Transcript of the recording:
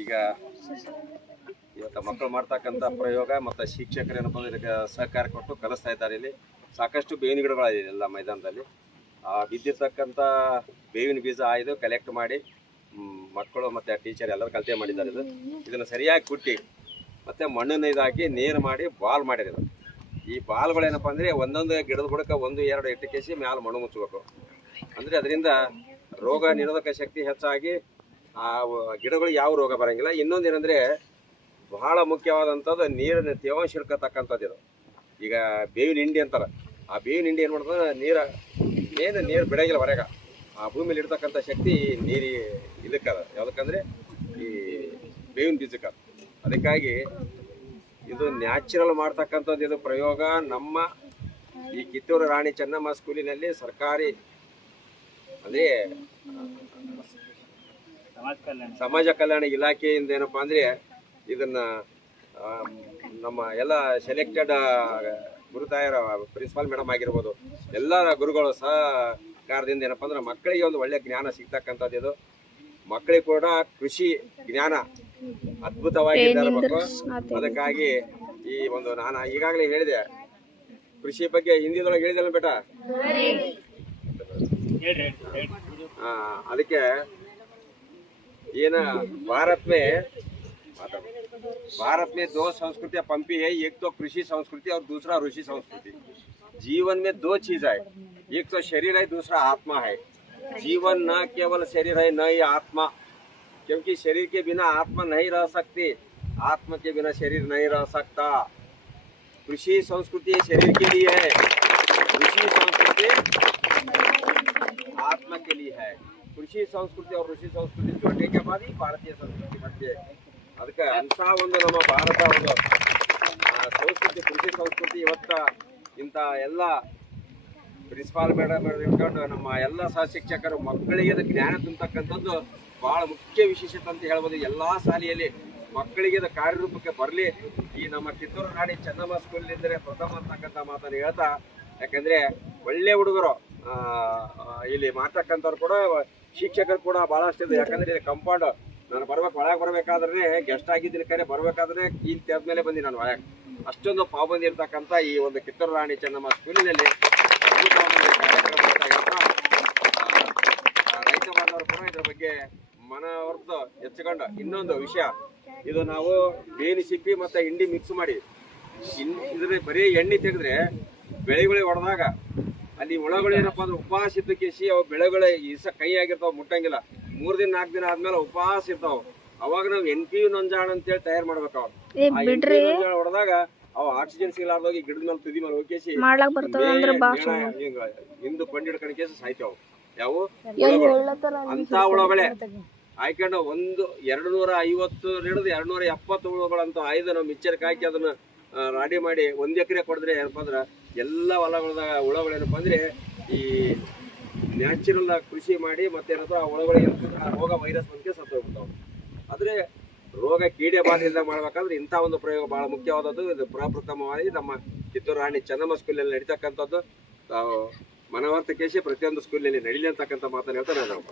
ಈಗ ಇವತ್ತು ಮಕ್ಕಳು ಮಾಡ್ತಕ್ಕಂಥ ಪ್ರಯೋಗ ಮತ್ತು ಶಿಕ್ಷಕರು ಏನಪ್ಪ ಅಂದ್ರೆ ಇದಕ್ಕೆ ಸಹಕಾರ ಕೊಟ್ಟು ಕಲಿಸ್ತಾ ಇದ್ದಾರೆ. ಇಲ್ಲಿ ಸಾಕಷ್ಟು ಬೇವಿನ ಗಿಡಗಳಿದೆ ಎಲ್ಲ ಮೈದಾನದಲ್ಲಿ. ಬಿದ್ದಿರ್ತಕ್ಕಂಥ ಬೇವಿನ ಬೀಜ ಆಯ್ದು ಕಲೆಕ್ಟ್ ಮಾಡಿ ಮಕ್ಕಳು ಮತ್ತು ಟೀಚರ್ ಎಲ್ಲರೂ ಕಲಿತೆ ಮಾಡಿದ್ದಾರೆ. ಇದನ್ನು ಸರಿಯಾಗಿ ಕುಟ್ಟಿ ಮತ್ತು ಮಣ್ಣನ್ನು ಇದಾಕಿ ನೀರು ಮಾಡಿ ಬಾಲ್ ಮಾಡಿರೋದು. ಈ ಬಾಲ್ಗಳೇನಪ್ಪ ಅಂದರೆ ಒಂದೊಂದು ಗಿಡದ ಬುಡಕ್ಕೆ 1-2 ಇಟ್ಟುಕೇಸಿ ಮ್ಯಾಲೆ ಮಣ್ಣು ಮುಚ್ಚಬೇಕು. ಅಂದರೆ ಅದರಿಂದ ರೋಗ ನಿರೋಧಕ ಶಕ್ತಿ ಹೆಚ್ಚಾಗಿ ಆ ಗಿಡಗಳು ಯಾವ ರೋಗ ಬರೋಂಗಿಲ್ಲ. ಇನ್ನೊಂದು ಏನಂದರೆ ಬಹಳ ಮುಖ್ಯವಾದಂಥದ್ದು ನೀರಿನ ತೇವಾಂಶ ಹಿಡ್ಕೊತಕ್ಕಂಥದ್ದು ಇದು. ಈಗ ಬೇವಿನ ಹಿಂಡಿ ಅಂತಾರೆ. ಆ ಬೇವಿನ ಹಿಂಡಿ ಏನು ಮಾಡ್ತದೆ, ನೀರು ಬಿಡೋಂಗಿಲ್ಲ ಹೊರಗೆ. ಆ ಭೂಮಿಯಲ್ಲಿ ಇಡ್ತಕ್ಕಂಥ ಶಕ್ತಿ ನೀರು ಇದಕ್ಕದ ಯಾವುದಕ್ಕಂದ್ರೆ ಈ ಬೇವಿನ ಬೀಜಕ್ಕೆ. ಅದಕ್ಕಾಗಿ ಇದು ನ್ಯಾಚುರಲ್ ಮಾಡ್ತಕ್ಕಂಥದ್ದು ಇದು ಪ್ರಯೋಗ. ನಮ್ಮ ಈ ಕಿತ್ತೂರು ರಾಣಿ ಚೆನ್ನಮ್ಮ ಸ್ಕೂಲಿನಲ್ಲಿ ಸರ್ಕಾರಿ ಅಂದರೆ ಸಮಾಜ ಕಲ್ಯಾಣ ಇಲಾಖೆಯಿಂದ ಏನಪ್ಪ ಅಂದರೆ ಇದನ್ನು ನಮ್ಮ ಎಲ್ಲ ಸೆಲೆಕ್ಟೆಡ್ ಗುರುತಾಯರ ಪ್ರಿನ್ಸಿಪಾಲ್ ಮೇಡಮ್ ಆಗಿರ್ಬೋದು, ಎಲ್ಲ ಗುರುಗಳು ಸಹಕಾರದಿಂದ ಏನಪ್ಪ ಅಂದ್ರೆ ಮಕ್ಕಳಿಗೆ ಒಂದು ಒಳ್ಳೆಯ ಜ್ಞಾನ ಸಿಗ್ತಕ್ಕಂಥದ್ದು ಇದು. ಮಕ್ಕಳಿಗೆ ಕೂಡ ಕೃಷಿ ಜ್ಞಾನ ಅದ್ಭುತವಾಗಿ ಇರಬೇಕು. ಅದಕ್ಕಾಗಿ ಈ ಒಂದು ನಾನು ಈಗಾಗಲೇ ಹೇಳಿದೆ, ಕೃಷಿ ಬಗ್ಗೆ ಹಿಂದಿದೊಳಗೆ ಹೇಳಿದಲ್ಲ ಬೇಟ. ಅದಕ್ಕೆ ಏನ भारत में 2 संस्कृतियां पंपी है। एक तो कृषि संस्कृति और दूसरा ऋषि संस्कृति। जीवन में 2 चीज है, एक तो शरीर है, दूसरा आत्मा है। जीवन न केवल शरीर है, न ही आत्मा, क्योंकि शरीर के बिना आत्मा नहीं रह सकती, आत्मा के बिना शरीर नहीं रह सकता। कृषि संस्कृति शरीर के लिए है, ऋषि संस्कृति आत्मा के लिए है। कृषि संस्कृति और ऋषि संस्कृति जोड़ने के बाद ही भारतीय संस्कृति बनती है। ಅದಕ್ಕೆ ಅಂಥ ಒಂದು ನಮ್ಮ ಭಾರತ ಒಂದು ಸಂಸ್ಕೃತಿ, ಕೃಷಿ ಸಂಸ್ಕೃತಿ ಇವತ್ತ ಇಂಥ ಎಲ್ಲ ಪ್ರಿನ್ಸಿಪಾಲ್ ಮೇಡಮ್ ಇಟ್ಕೊಂಡು ನಮ್ಮ ಎಲ್ಲ ಸಹ ಶಿಕ್ಷಕರು ಮಕ್ಕಳಿಗೆ ಅದು ಜ್ಞಾನ ತುಂಬತಕ್ಕಂಥದ್ದು ಭಾಳ ಮುಖ್ಯ ವಿಶೇಷತೆ ಅಂತ ಹೇಳ್ಬೋದು. ಎಲ್ಲ ಶಾಲೆಯಲ್ಲಿ ಮಕ್ಕಳಿಗೆ ಅದು ಕಾರ್ಯರೂಪಕ್ಕೆ ಬರಲಿ. ಈ ನಮ್ಮ ಕಿತ್ತೂರು ರಾಣಿ ಚೆನ್ನಮ್ಮ ಸ್ಕೂಲಿಂದಲೇ ಪ್ರಥಮ ಅಂತಕ್ಕಂಥ ಮಾತನ್ನು ಹೇಳ್ತಾ, ಯಾಕಂದರೆ ಒಳ್ಳೆ ಹುಡುಗರು ಇಲ್ಲಿ ಮಾಡ್ತಕ್ಕಂಥವ್ರು ಕೂಡ ಶಿಕ್ಷಕರು ಕೂಡ ಭಾಳಷ್ಟು ಇದೆ. ಯಾಕಂದರೆ ಇದು ಕಂಪೌಂಡ್ ನಾನು ಒಳಗೆ ಬರಬೇಕಾದ್ರೆ ಗೆಸ್ಟ್ ಆಗಿದ್ದೀನಿ, ಕರೆ ಬರಬೇಕಾದ್ರೆ ಕೀಲ್ ತೆರೆದ್ಮೇಲೆ ಬಂದಿ ನಾನು ಒಳಗೆ. ಅಷ್ಟೊಂದು ಪಾಬಂದಿ ಇರ್ತಕ್ಕಂಥ ಈ ಒಂದು ಕಿತ್ತೂರು ರಾಣಿ ಚೆನ್ನಮ್ಮ ಸ್ಕೂಲಿನಲ್ಲಿ ರೈತ ಬಾಂಧವರು ಕೂಡ ಇದ್ರ ಬಗ್ಗೆ ಮನವರ್ತು ಹೆಚ್ಚಿಕೊಂಡು. ಇನ್ನೊಂದು ವಿಷಯ, ಇದು ನಾವು ಬೇವಿನ ಸಿಪ್ಪಿ ಮತ್ತು ಹಿಂಡಿ ಮಿಕ್ಸ್ ಮಾಡಿ ಇದ್ರ ಬರೀ ಎಣ್ಣೆ ತೆಗೆದ್ರೆ ಬೆಳೆಗಳಿಗೆ ಹೊಡೆದಾಗ ಅಲ್ಲಿ ಹುಳಗಳು ಏನಪ್ಪ ಅಂದ್ರೆ ಉಪವಾಸ ಇದ್ದಕ್ಕಿಸಿ ಅವು ಬೆಳೆಗಳು ಕೈ ಆಗಿರ್ತಾವೆ, ಮುಟ್ಟಂಗಿಲ್ಲ. 3 ದಿನ 4 ದಿನ ಆದ್ಮೇಲೆ ಉಪವಾಸ ಇರ್ತಾವ. ಅವಾಗ ನಾವು NPV ನೊಂಜಾಣ ಅಂತೇಳಿ ತಯಾರು ಮಾಡ್ಬೇಕು. ಅವ್ ನೊಂಜಾಣ ಹೊಡೆದಾಗ ಅವು ಆಕ್ಸಿಜನ್ ಸಿಗಲಾರ್ದೋಗಿ ಗಿಡದ ಮೇಲೆ ತುದಿ ಮೇಲೆ ಹೋಗಿಸಿ ಹಿಂದು ಕೊಂಡಿ ಹಿಡ್ಕೊಂಡು ಕೇಸಿ ಸಾಯ್ತಾವ. ಯಾವ ಅಂತ ಹುಳಗಳೇ ಆಯ್ಕೊಂಡು 250 ಹಿಡಿದು 270 ಹುಳುಗಳಂತ ಆಯ್ದು ನಾವು ಮಿಕ್ಚರ್ಗೆ ಹಾಕಿ ಅದನ್ನ ರಾಡಿ ಮಾಡಿ 1 ಎಕರೆ ಕೊಡಿದ್ರೆ ಏನಪ್ಪ ಅಂದ್ರೆ ಎಲ್ಲ ಹೊಲಗಳದಾಗ ಹುಳಗಳೇನಪ್ಪ ಅಂದ್ರೆ ಈ ನ್ಯಾಚುರಲ್ ಕೃಷಿ ಮಾಡಿ ಮತ್ತೇನಪ್ಪ ಆ ಹುಳಗಳಿಗೆ ರೋಗ ವೈರಸ್ ಬಂದು ಸತ್ತು ಹೋಗ್ಬಿಡ್ತಾವೆ. ಆದರೆ ರೋಗ ಕೀಡೆ ಬಾಧೆಯಿಂದ ಮಾಡ್ಬೇಕಾದ್ರೆ ಇಂಥ ಒಂದು ಪ್ರಯೋಗ ಭಾಳ ಮುಖ್ಯವಾದದ್ದು. ಇದು ಪ್ರಪ್ರಥಮವಾಗಿ ನಮ್ಮ ಕಿತ್ತೂರು ರಾಣಿ ಚೆನ್ನಮ್ಮ ಸ್ಕೂಲಲ್ಲಿ ನಡೀತಕ್ಕಂಥದ್ದು. ಮನವರ್ತಕೇಶಿ ಪ್ರತಿಯೊಂದು ಸ್ಕೂಲಲ್ಲಿ ನಡೀಲಿ ಅಂತಕ್ಕಂಥ ಮಾತನ್ನು ಹೇಳ್ತಾರೆ ನಾವು.